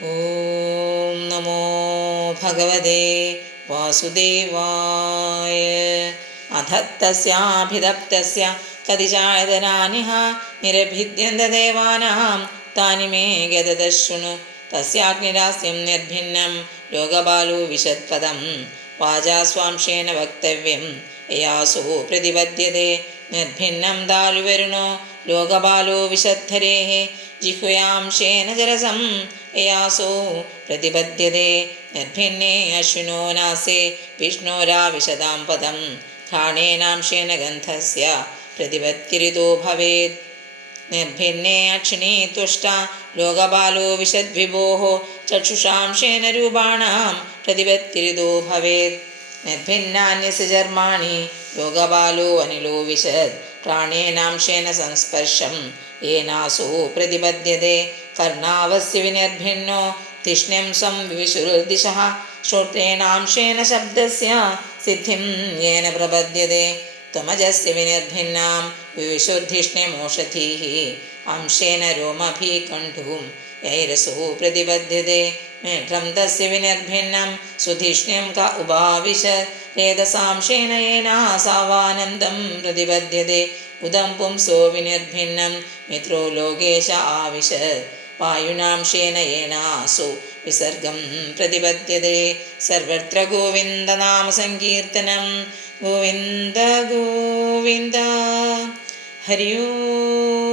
ഓം നമോ ഭഗവതേ വാസുദേവായ അധത്തസ്യാഭിതപ്തസ്യ കതിചായതനാനിഹ നിരഭിദ്യന്തദേവാനാം താനി മേ ഗതദശൃണു തസ്യാഗ്നിരാസ്യം നിർഭിന്നം രോഗബാലു വിശത്പദം വാചാസ്വാംശേന വക്തവ്യം യാസു പ്രതിപദ്യത്തെ നിർഭിന്നം ദാരുവരുണോ ലോകബാലോ വിശദ്ധരേ ജിഹ്വയാംശേന ജലസം യയാസോ പ്രതിപദ്യത്തെ നിർഭിന്നേ അശ്വിനോ നാസേ വിഷ്ണോരാവിശതാം പദം ഘ്രാണേനാംശേന ഗന്ധസ്യ പ്രതിപത്തിരിതോ ഭവേത് നിർഭിന്നേ അക്ഷിണീ തുഷ്ട ലോകപാലോ വിശദ്വിഭോः ചക്ഷുഷാംശേന രൂപാണാം പ്രതിപത്തിരിതോ ഭവേത് നിർഭിന്നാന്യസ് ചർമാണി ലോകബാലോ അനിലോ വിശദ് പ്രാണേനാംശേന സംസ്പർശം येनासो प्रतिपद्यते कर्णावस्य विनिर्भिन्नो तिष्ण्यं सं विविशुर्दिशः श्रोत्रेणांशेन शब्दस्य सिद्धिं येन प्रपद्यते त्वमजस्य विनिर्भिन्नां विविशुर्धिष्ण्यमोषधीः अंशेन रोमभीकण्ठुं यैरसो प्रतिपद्यते मेढ्रं तस्य विनिर्भिन्नं सुधिष्ण्यं क उभाविश रेदसांशेन येनासावानन्दं प्रतिपद्यते उदं पुंसो विनिर्भिन्नं मित्रो लोकेश आविश वायुनांशेन येनासु विसर्गं प्रतिपद्यते सर्वत्र गोविन्दनामसङ्कीर्तनं गोविन्द गोविन्द हरि ओम्